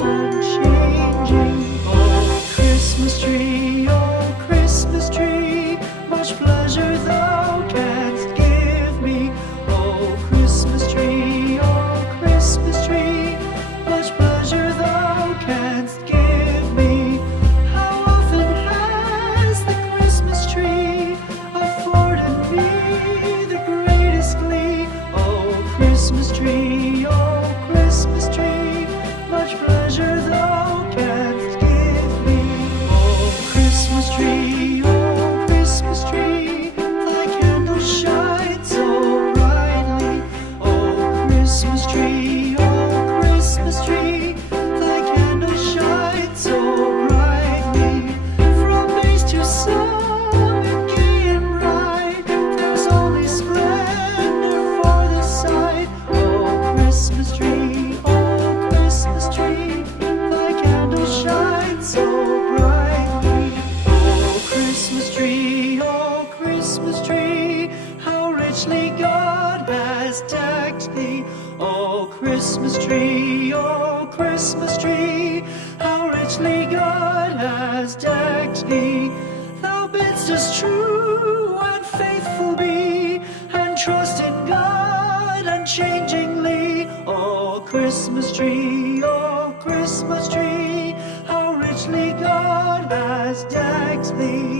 unchanging. Oh Christmas tree, much pleasure thou canst give me. Oh Christmas tree, much pleasure thou canst give me. How often has the Christmas tree afforded me the greatest glee? Oh Christmas tree, much pleasure thou canst give me. Oh Christmas tree, thy candles shine so brightly. Oh Christmas tree, thy candles shine so brightly. From base to summit, gay and bright, there's only splendor for the sight. Oh Christmas tree, thy candles shine so brightly. Oh Christmas tree, how richly God has decked thee. Oh Christmas tree, how richly God has decked thee. Thou bidst us true and faithful be, and trust in God unchangingly. Oh Christmas tree, how richly God has decked thee.